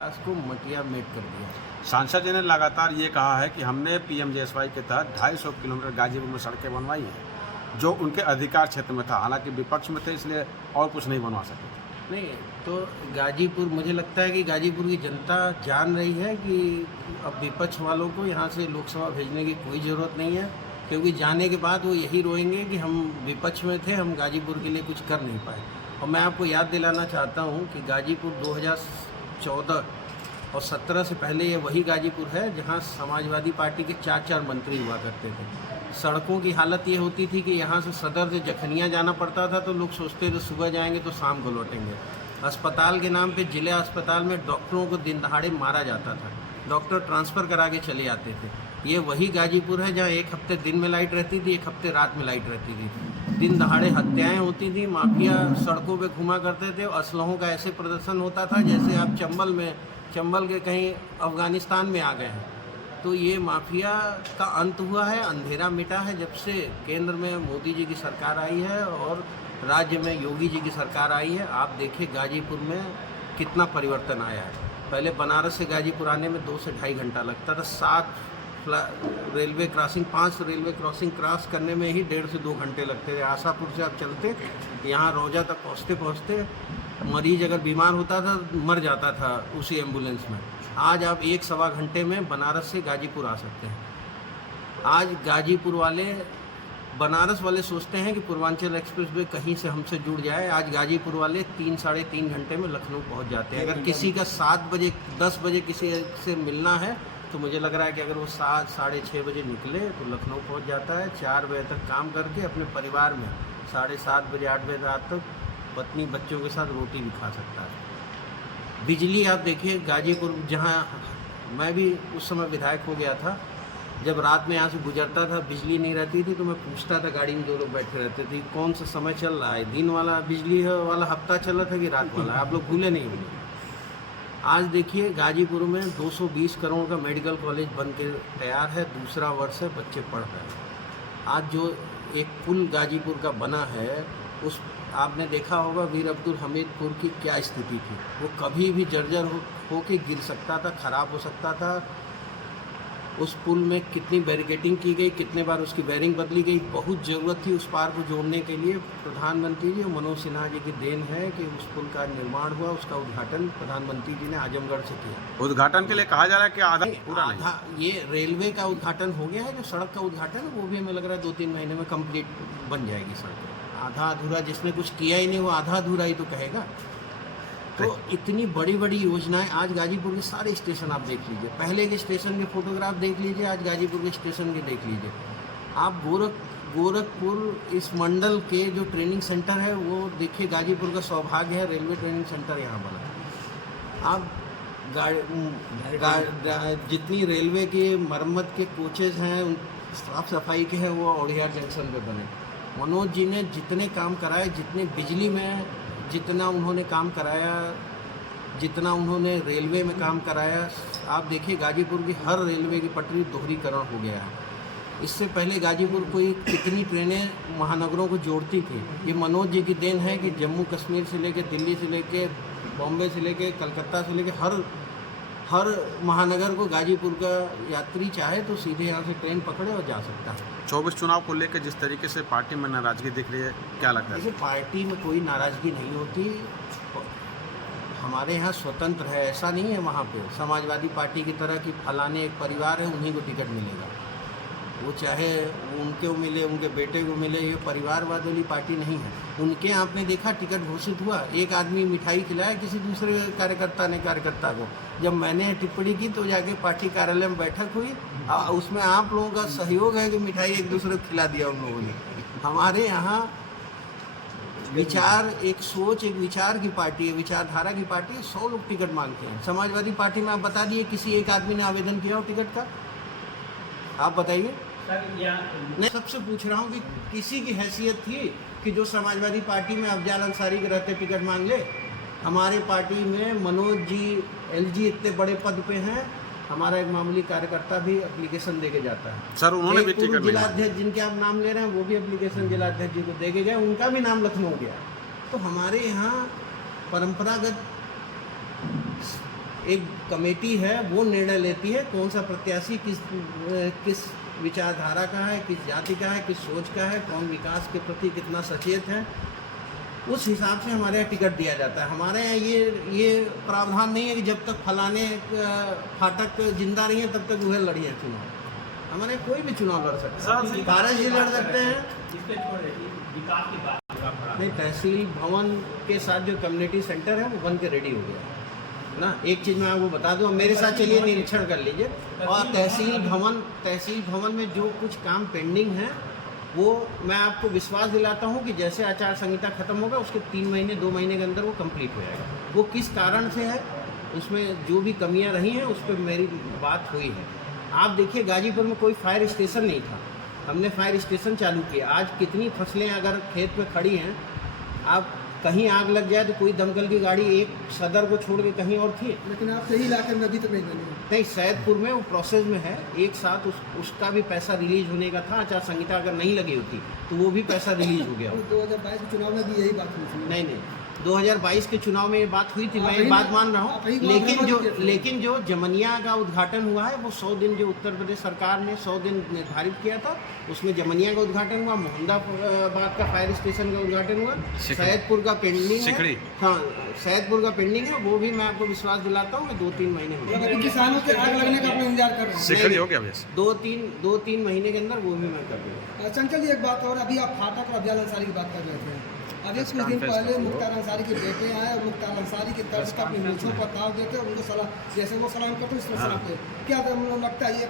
को मटिया मेट कर दिया। सांसद जी ने लगातार ये कहा है कि हमने पीएमजेएसवाई के तहत 250 किलोमीटर गाजीपुर में सड़कें बनवाई हैं जो उनके अधिकार क्षेत्र में था। हालांकि विपक्ष में थे इसलिए और कुछ नहीं बनवा सके। नहीं तो गाजीपुर, मुझे लगता है कि गाजीपुर की जनता जान रही है कि अब विपक्ष वालों को यहाँ से लोकसभा भेजने की कोई ज़रूरत नहीं है, क्योंकि जाने के बाद वो यही रोएंगे कि हम विपक्ष में थे, हम गाजीपुर के लिए कुछ कर नहीं पाए। और मैं आपको याद दिलाना चाहता हूँ कि गाजीपुर 2014 और 17 से पहले ये वही गाजीपुर है जहाँ समाजवादी पार्टी के 4 मंत्री हुआ करते थे। सड़कों की हालत ये होती थी कि यहाँ से सदर से जखनिया जाना पड़ता था तो लोग सोचते थे सुबह जाएंगे तो शाम को लौटेंगे। अस्पताल के नाम पे जिला अस्पताल में डॉक्टरों को दिन दहाड़े मारा जाता था, डॉक्टर ट्रांसफ़र करा के चले जाते थे। ये वही गाजीपुर है जहाँ एक हफ्ते दिन में लाइट रहती थी, एक हफ्ते रात में लाइट रहती थी। दिन दहाड़े हत्याएं होती थी, माफिया सड़कों पे घुमा करते थे, असलहों का ऐसे प्रदर्शन होता था जैसे आप चंबल के कहीं अफ़गानिस्तान में आ गए हैं। तो ये माफिया का अंत हुआ है, अंधेरा मिटा है जब से केंद्र में मोदी जी की सरकार आई है और राज्य में योगी जी की सरकार आई है। आप देखिए गाजीपुर में कितना परिवर्तन आया है। पहले बनारस से गाजीपुर आने में 2 से ढाई घंटा लगता था, 5 रेलवे क्रॉसिंग क्रॉस करने में ही 1.5 से 2 घंटे लगते थे। आशापुर से आप चलते यहाँ रोजा तक पहुँचते मरीज अगर बीमार होता था मर जाता था उसी एम्बुलेंस में। आज आप 1-1.25 घंटे में बनारस से गाजीपुर आ सकते हैं। आज गाजीपुर वाले, बनारस वाले सोचते हैं कि पूर्वांचल एक्सप्रेस वे कहीं से हमसे जुड़ जाए। आज गाजीपुर वाले 3-3.5 घंटे में लखनऊ पहुंच जाते हैं। अगर किसी का 7 बजे 10 बजे किसी से मिलना है तो मुझे लग रहा है कि अगर वो 7-6:30 बजे निकले तो लखनऊ पहुंच जाता है। 4 बजे तक काम करके अपने परिवार में 7:30 बजे 8 बजे रात तक पत्नी बच्चों के साथ रोटी भी खा सकता है। बिजली आप देखिए गाजीपुर, जहाँ मैं भी उस समय विधायक हो गया था, जब रात में यहाँ से गुजरता था बिजली नहीं रहती थी तो मैं पूछता था, गाड़ी में 2 लोग बैठे रहते थे, कौन सा समय चल रहा है, दिन वाला बिजली वाला हफ्ता चल रहा था कि रात वाला। आप लोग भूले नहीं होंगे। आज देखिए गाजीपुर में 220 करोड़ का मेडिकल कॉलेज बन के तैयार है, दूसरा वर्ष है, बच्चे पढ़ रहे हैं। आज जो एक पुल गाजीपुर का बना है, उस आपने देखा होगा वीर अब्दुल हमीदपुर की क्या स्थिति थी। वो कभी भी जर्जर हो के गिर सकता था, ख़राब हो सकता था। उस पुल में कितनी बैरिकेडिंग की गई, कितने बार उसकी बैरिंग बदली गई। बहुत ज़रूरत थी उस पार को जोड़ने के लिए। प्रधानमंत्री जी और मनोज सिन्हा जी की देन है कि उस पुल का निर्माण हुआ। उसका उद्घाटन प्रधानमंत्री जी ने आजमगढ़ से किया। उद्घाटन के लिए कहा जा रहा है कि आधा ये रेलवे का उद्घाटन हो गया है। जो सड़क का उद्घाटन है वो भी हमें लग रहा है 2-3 महीने में कंप्लीट बन जाएगी सड़क। आधा अधूरा, जिसने कुछ किया ही नहीं वो आधा अधूरा ही तो कहेगा। तो इतनी बड़ी बड़ी योजनाएं, आज गाजीपुर के सारे स्टेशन आप देख लीजिए, पहले के स्टेशन के फोटोग्राफ देख लीजिए, आज गाजीपुर के स्टेशन के देख लीजिए। आप गोरखपुर इस मंडल के जो ट्रेनिंग सेंटर है वो देखिए, गाजीपुर का सौभाग्य है, रेलवे ट्रेनिंग सेंटर यहाँ बना। आप जितनी रेलवे की मरम्मत के कोचेज हैं, साफ सफाई के हैं, वो ओडियार जंक्शन पे बने। मनोज जी ने जितने काम कराए, जितने बिजली में जितना उन्होंने काम कराया, जितना उन्होंने रेलवे में काम कराया, आप देखिए गाजीपुर की हर रेलवे की पटरी दोहरीकरण हो गया है। इससे पहले गाजीपुर कोई कितनी ट्रेनें महानगरों को जोड़ती थी। ये मनोज जी की देन है कि जम्मू कश्मीर से लेके दिल्ली से लेके बॉम्बे से लेके कलकत्ता से लेके हर महानगर को गाजीपुर का यात्री चाहे तो सीधे यहाँ से ट्रेन पकड़े और जा सकता है। 24 चुनाव को लेकर जिस तरीके से पार्टी में नाराजगी दिख रही है, क्या लगता है? जैसे पार्टी में कोई नाराजगी नहीं होती, हमारे यहाँ स्वतंत्र है, ऐसा नहीं है वहाँ पे समाजवादी पार्टी की तरह कि फलाने एक परिवार है उन्हीं को टिकट मिलेगा। वो चाहे उनको मिले, उनके बेटे को मिले, ये परिवारवाद वाली पार्टी नहीं है। उनके आपने देखा टिकट घोषित हुआ, एक आदमी मिठाई खिलाया किसी दूसरे कार्यकर्ता को। जब मैंने टिप्पणी की तो जाके पार्टी कार्यालय में बैठक हुई, उसमें आप लोगों का सहयोग है कि मिठाई एक दूसरे को खिला दिया उन लोगों ने। हमारे यहाँ विचार, एक सोच, एक विचार की पार्टी है, विचारधारा की पार्टी है। 100 लोग टिकट मांगते हैं। समाजवादी पार्टी में आप बता दिए किसी एक आदमी ने आवेदन किया हो टिकट का? आप बताइए। मैं सबसे पूछ रहा हूँ कि किसी की हैसियत थी कि जो समाजवादी पार्टी में अफजाल अंसारी के रहते टिकट मांग ले? हमारे पार्टी में मनोज जी, एलजी इतने बड़े पद पे हैं, हमारा एक मामूली कार्यकर्ता भी एप्लीकेशन दे के जाता है। सर उन्होंने भी टिकट, जिलाध्यक्ष जिनके आप नाम ले रहे हैं वो भी एप्लीकेशन जिलाध्यक्ष जी को दे के गए, उनका भी नाम लखनऊ गया। तो हमारे यहाँ परंपरागत एक कमेटी है वो निर्णय लेती है कौन सा प्रत्याशी किस विचारधारा का है, किस जाति का है, किस सोच का है, कौन विकास के प्रति कितना सचेत है, उस हिसाब से हमारे यहाँ टिकट दिया जाता है। हमारे यहाँ ये प्रावधान नहीं है कि जब तक फलाने फाटक जिंदा रही है तब तक वह लड़िए चुनाव। हमारे कोई भी चुनाव लड़ सकता है, कागज जी लड़ सकते हैं। नहीं, तहसील भवन के साथ जो कम्युनिटी सेंटर है वो बन के रेडी हो गया ना। एक चीज़ मैं आपको बता दूँ, मेरे साथ चलिए निरीक्षण कर लीजिए। और तहसील भवन में जो कुछ काम पेंडिंग है वो मैं आपको विश्वास दिलाता हूँ कि जैसे आचार संहिता खत्म होगा उसके 3 महीने 2 महीने के अंदर वो कंप्लीट हो जाएगा। वो किस कारण से है, उसमें जो भी कमियाँ रही हैं उस पर मेरी बात हुई है। आप देखिए गाजीपुर में कोई फायर स्टेशन नहीं था, हमने फायर स्टेशन चालू किया। आज कितनी फसलें अगर खेत में खड़ी हैं, आप कहीं आग लग जाए तो कोई दमकल की गाड़ी एक सदर को छोड़ के कहीं और थी। लेकिन आप सही इलाके में अभी तक नहीं बनी। नहीं, सैदपुर में वो प्रोसेस में है। एक साथ उसका भी पैसा रिलीज होने का था, आचार संहिता अगर नहीं लगी होती तो वो भी पैसा रिलीज हो गया। 2022 के चुनाव में भी यही बात हुई थी। नहीं, 2022 के चुनाव में ये बात हुई थी, मैं ये बात मान रहा हूँ। लेकिन जो जमनिया का उद्घाटन हुआ है वो 100 दिन जो उत्तर प्रदेश सरकार ने 100 दिन निर्धारित किया था, उसमें जमनिया का उद्घाटन हुआ, मोहम्मदाबाद का फायर स्टेशन का उद्घाटन हुआ, सैदपुर का पेंडिंग है। हाँ, सैदपुर का पेंडिंग है, वो भी मैं आपको विश्वास दिलाता हूँ मैं 2-3 महीने में। किसानों के आग लगने का अपना इंतजार कर रहे हैं। हो गया 2-3 महीने के अंदर वो भी मैं कर दूँगा। चंचल जी, एक बात और, अभी आप फाटक और अफजल अंसारी की बात कर रहे थे। अभी कुछ दिन पहले मुख्तार अंसारी के बेटे आए और मुख्तार अंसारी की तर्ज का अपनी मूंछों पर ताव देते और उनको सलाह, जैसे वो सलाम करते हैं इस तरह सलाम करते। क्या लगता है ये